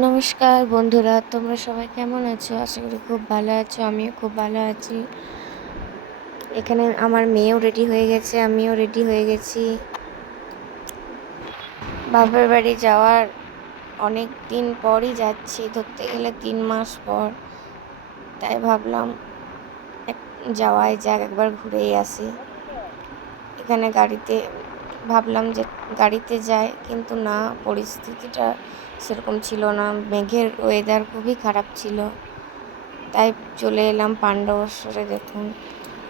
নমস্কার বন্ধুরা, তোমরা সবাই কেমন আছো? আশা করি খুব ভালো আছো। আমিও খুব ভালো আছি। এখানে আমার মেয়েও রেডি হয়ে গেছে, আমিও রেডি হয়ে গেছি। বাপের বাড়ি যাওয়ার অনেক দিন পরই যাচ্ছি, ধরতে গেলে 3 মাস পর। তাই ভাবলাম যাওয়াই যাক, একবার ঘুরেই আসি। এখানে ভাবলাম যে গাড়িতে যাই, কিন্তু না, পরিস্থিতিটা সেরকম ছিল না। মেঘের ওয়েদার খুবই খারাপ ছিল। তাই চলে এলাম পাণ্ডবশ্বরে। দেখুন,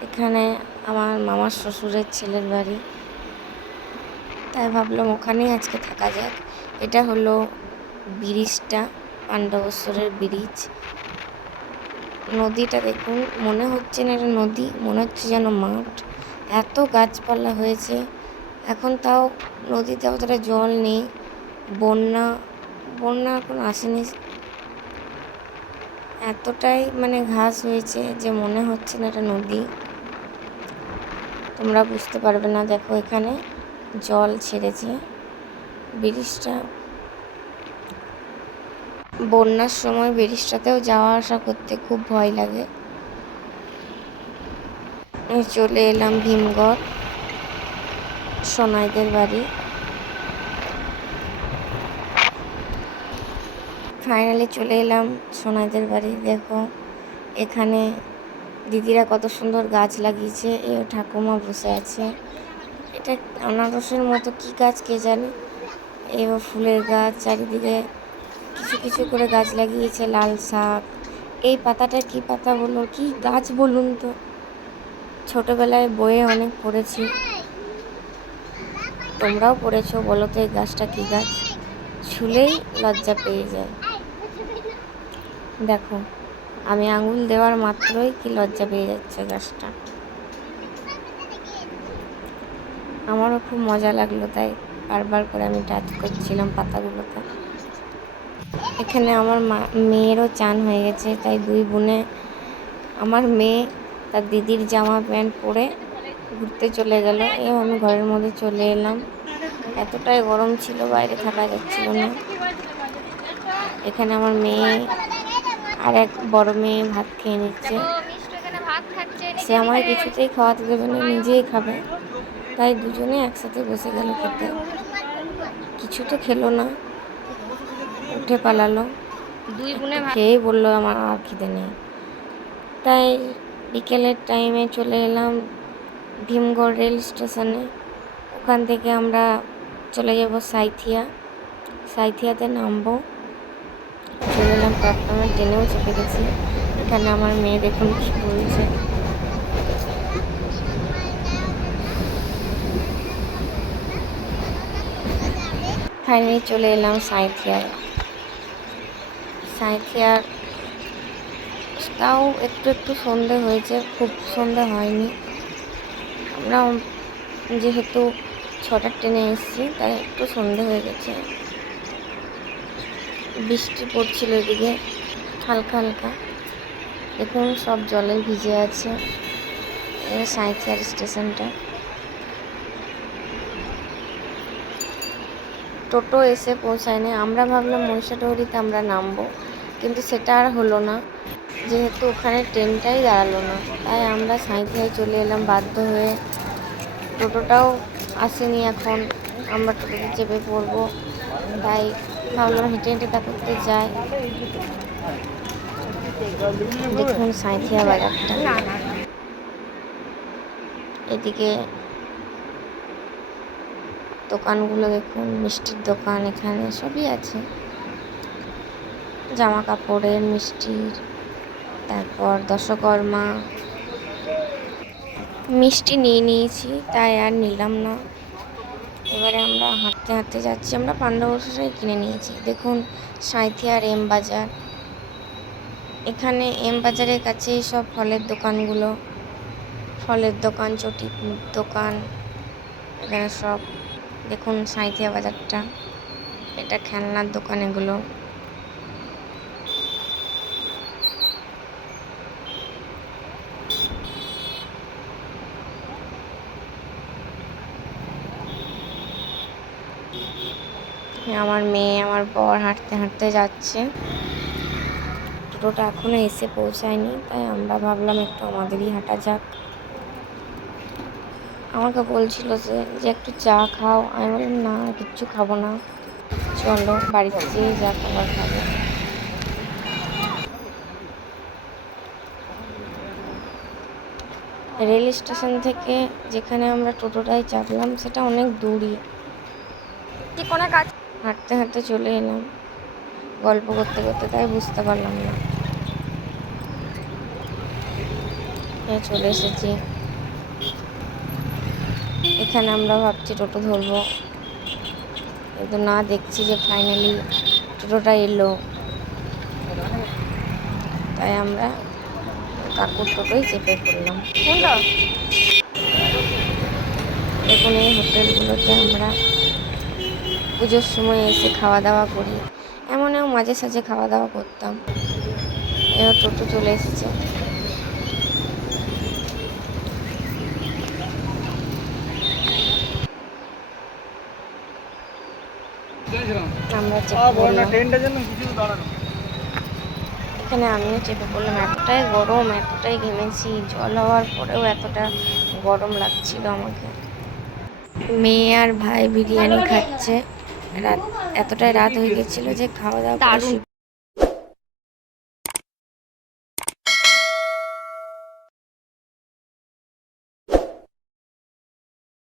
এখানে আমার মামার শ্বশুরের ছেলের বাড়ি, তাই ভাবলাম ওখানেই আজকে থাকা যাক। এটা হলো ব্রিজটা, পাণ্ডবশ্বরের ব্রিজ। নদীটা দেখুন, মনে হচ্ছে না এটা নদী, মনে হচ্ছে যেন মাঠ। এত গাছপালা হয়েছে। এখন তাও নদীতে অতটা জল নেই। বন্যা বন্যা এখন আসেনি। এতটাই ঘাস হয়েছে যে মনে হচ্ছে না এটা নদী। তোমরা বুঝতে পারবে না। দেখো, এখানে জল ছেড়েছে। ব্রিজটা বন্যার সময় ব্রিজটাতেও যাওয়া আসা করতে খুব ভয় লাগে। চলে এলাম ভীমগড়, সোনাইদের বাড়ি। ফাইনালি চলে এলাম সোনাইদের বাড়ি। দেখো, এখানে দিদিরা কত সুন্দর গাছ লাগিয়েছে। এ ঠাকুমা বসে আছে। এটা আনারসের মতো কি গাছ কে জানে। এবার ফুলের গাছ, চারিদিকে কিছু কিছু করে গাছ লাগিয়েছে। লাল শাক। এই পাতাটা কি পাতা বলুন, কি গাছ বলুন তো? ছোটবেলায় বইয়ে অনেক পড়েছি। তোমরাও পড়েছো, বলো তো এই গাছটা কি গাছ? ছুলেই লজ্জা পেয়ে যায়। দেখো, আমি আঙুল দেওয়ার মাত্রই কি লজ্জা পেয়ে যাচ্ছে গাছটা। আমারও খুব মজা লাগলো, তাই বারবার করে আমি টাচ করছিলাম পাতাগুলোতে। এখানে আমার মেয়েরও চান হয়ে গেছে, তাই দুই বোনে, আমার মেয়ে তার দিদির জামা প্যান্ট পরে ঘুরতে চলে গেল। আমি ঘরের মধ্যে চলে এলাম। এতটাই গরম ছিল, বাইরে থাকা যাচ্ছিল না। এখানে আমার মেয়ে আর এক বড় মেয়ে ভাত খেয়ে নিচ্ছে। সে আমায় কিছুতেই খাওয়াতে দেবে না, নিজেই খাবে। তাই দুজনে একসাথে বসে গেল খেতে। কিছু তো খেলো না, উঠে পালালো। খেয়েই বললো আমার আর খিদে নেই। তাই বিকেলের টাইমে চলে এলাম ভীমগড় রেল স্টেশনে। ওখান থেকে আমরা চলে যাব সাঁইথিয়াতে নামবো। চলে এলাম প্ল্যাটফর্মে, ট্রেনেও চেপে গেছি। এখানে আমার মেয়ে দেখুন কি বলছে। ফাইনালি চলে এলাম সাঁইথিয়ার। তাও একটু একটু সন্ধে হয়েছে, খুব সন্ধে হয়নি। আমরা যেহেতু 6টার ট্রেনে এসেছি, তাই একটু সন্ধে হয়ে গেছে। বৃষ্টি পড়ছিল এদিকে হালকা হালকা। দেখুন, সব জলে ভিজে আছে। সাঁইথিয়ার স্টেশনটা। টোটো এসে পৌঁছায়নি। আমরা ভাবলাম মহিষাদড়িতে আমরা নামবো, কিন্তু সেটা আর হলো না, যেহেতু ওখানে ট্রেনটাই দাঁড়ালো না। তাই আমরা সাঁইথিয়ায় চলে এলাম বাধ্য হয়ে। টোটোটাও আসেনি এখন, আমরা টোটোতে চেপে পড়বো। তাই ভাবলাম হেঁটে হেঁটে তা করতে যাই। দেখুন সাঁইথিয়া বাজারটা। এদিকে দোকানগুলো দেখুন, মিষ্টির দোকান এখানে সবই আছে। জামা কাপড়ের, মিষ্টির, তারপর দশকর্মা। মিষ্টি নিয়ে নিয়েছি, তাই আর নিলাম না। এবারে আমরা হাঁটতে হাঁটতে যাচ্ছি। আমরা পাণ্ডবশ্বরে কিনে নিয়েছি। দেখুন সাঁইথিয়ার এম বাজার। এখানে এম বাজারের কাছেই সব ফলের দোকানগুলো। ফলের দোকান, চটির দোকান, এখানে সব। দেখুন সাঁইথিয়া বাজারটা, এটা খেলনার দোকান এগুলো। আমার মেয়ে আমার বর হাঁটতে হাঁটতে যাচ্ছে। টোটোটা এখনো এসে পৌঁছায়নি, তাই আমরা ভাবলাম একটু আমাদেরই হাঁটা যাক। আমাকে বলছিল যে একটু চা খাও। আমি বললাম না, কিচ্ছু খাবো না, চলো বাড়িতে যেয়ে যা খাবার খাবো। রেল স্টেশন থেকে যেখানে আমরা টোটোটায় চাপলাম সেটা অনেক দূরই। কোনো কাজ হাঁটতে হাঁটতে চলে এলাম, গল্প করতে করতে, তাই বুঝতে পারলাম না। চলে এসেছি এখানে। আমরা ভাবছি টোটো ধরবো, কিন্তু না, দেখছি যে ফাইনালি টোটোটা এলো। তাই আমরা কাকুর টোটোই চেপে পড়লাম। দেখুন, এই হোটেলগুলোতে আমরা পুজোর সময় এসে খাওয়া দাওয়া করি, এমনও মাঝে সাঝে খাওয়া দাওয়া করতাম। এবার টোটো চলে এসেছে। আমরা চেপে পড়লাম। এখানে আমিও চেপে পড়লাম। এতটাই গরম, এতটাই ঘেমেছি, জল হওয়ার পরেও এতটা গরম লাগছিল আমাকে। মেয়ে আর ভাই বিরিয়ানি খাচ্ছে। এতটাই রাত হয়ে গেছিল যে খাওয়া দাওয়া